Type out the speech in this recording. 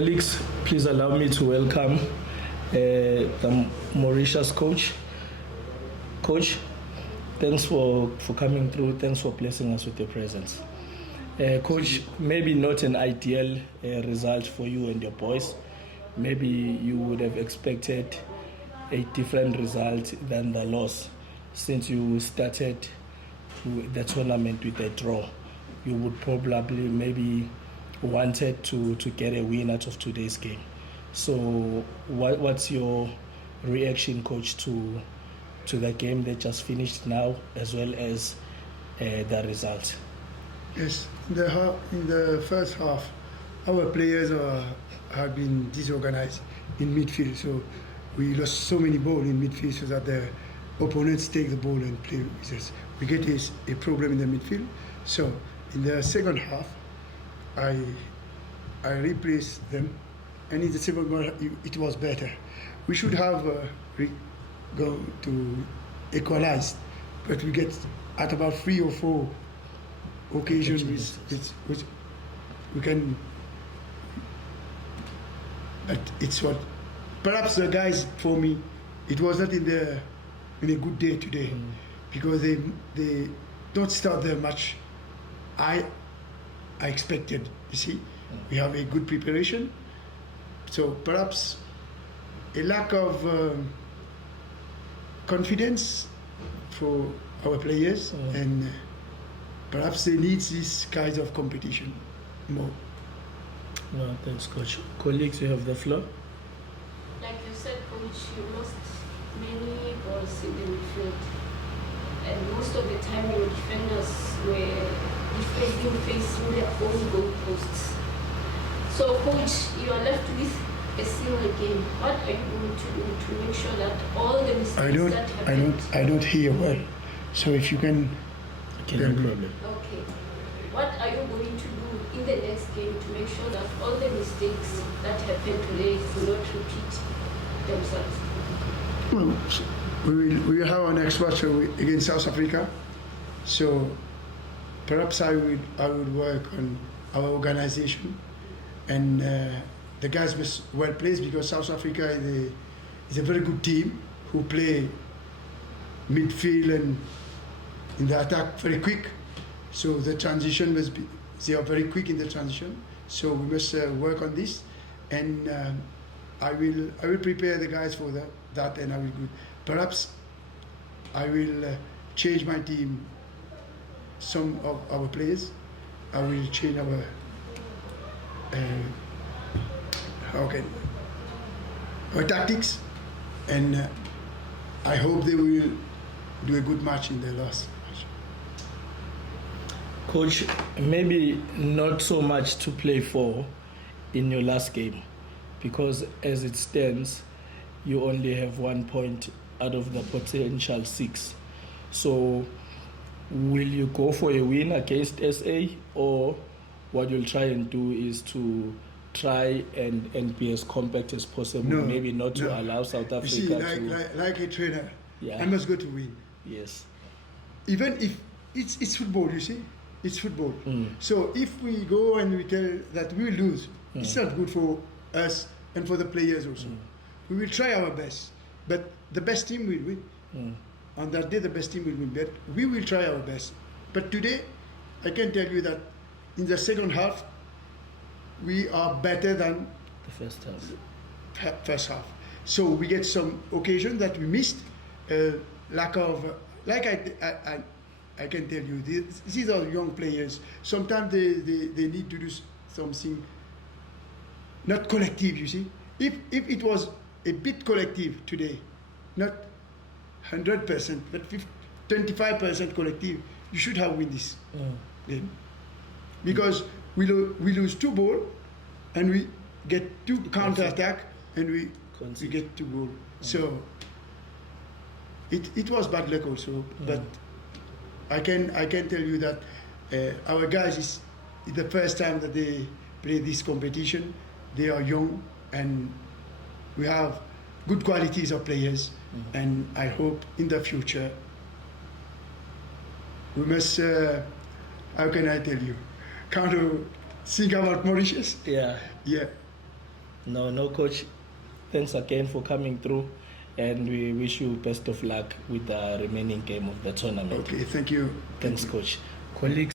Colleagues, please allow me to welcome the Mauritius coach. Coach, thanks for coming through. Thanks for blessing us with your presence. Coach, maybe not an ideal result for you and your boys. Maybe you would have expected a different result than the loss. Since you started the tournament with a draw, you would probably maybe wanted to get a win out of today's game. So what's your reaction, coach, to the game that just finished now, as well as the result? Yes, in the first half, our players have been disorganized in midfield. So we lost so many balls in midfield, so that the opponents take the ball and play with us. We get a problem in the midfield. So in the second half, I replaced them, and in the second one it was better. We should have go to equalize, but we get at about 3 or 4 occasions which we can. But it's what perhaps the guys, for me, it was not in a good day today, because they don't start the match I expected. You see, we have a good preparation, so perhaps a lack of confidence for our players, and perhaps they need this kind of competition more. No, thanks, coach. Colleagues, you have the floor. Like you said, coach, you lost many balls in the midfield, and most of the time your defenders were facing their own goal posts. So, coach, you are left with a single game. What are you going to do to make sure that all the mistakes that happened? I don't hear well. So if you can. Okay, no problem. Okay. What are you going to do in the next game to make sure that all the mistakes that happened today will not repeat themselves? Well, we will have our next match against South Africa. So perhaps I would work on our organization, and the guys were well placed, because South Africa is a very good team who play midfield and in the attack very quick. So the transition must be, they are very quick in the transition. So we must work on this, and I will prepare the guys for that, and I will go. Perhaps I will change my team. Some of our players, I will change our our tactics, and I hope they will do a good match in the last match. Coach, maybe not so much to play for in your last game, because as it stands, you only have 1 point out of the potential 6. So will you go for a win against SA, or what you'll try and do is to try and be as compact as possible? Maybe not to allow South Africa you see, like a trainer, I must go to win. Yes. Even if it's football, you see, it's football. So if we go and we tell that we will lose, it's not good for us and for the players also. We will try our best, but the best team will win. On that day, the best team will win, but we will try our best. But today, I can tell you that in the second half, we are better than the first half. First half. So we get some occasion that we missed. Lack of, like I can tell you, these are young players. Sometimes they need to do something not collective, you see. If it was a bit collective today, not 100%, but 25% collective, you should have win this game. Because we lose 2 balls, and we get 2 counter attack, and we get 2 goals. So it was bad luck also, but I can tell you that our guys is the first time that they play this competition. They are young, and we have good qualities of players, and I hope in the future we must, how can I tell you, kind of think about Mauritius. Yeah. Yeah. No, coach. Thanks again for coming through, and we wish you best of luck with the remaining game of the tournament. Okay, thank you. Thanks, coach. Colleagues.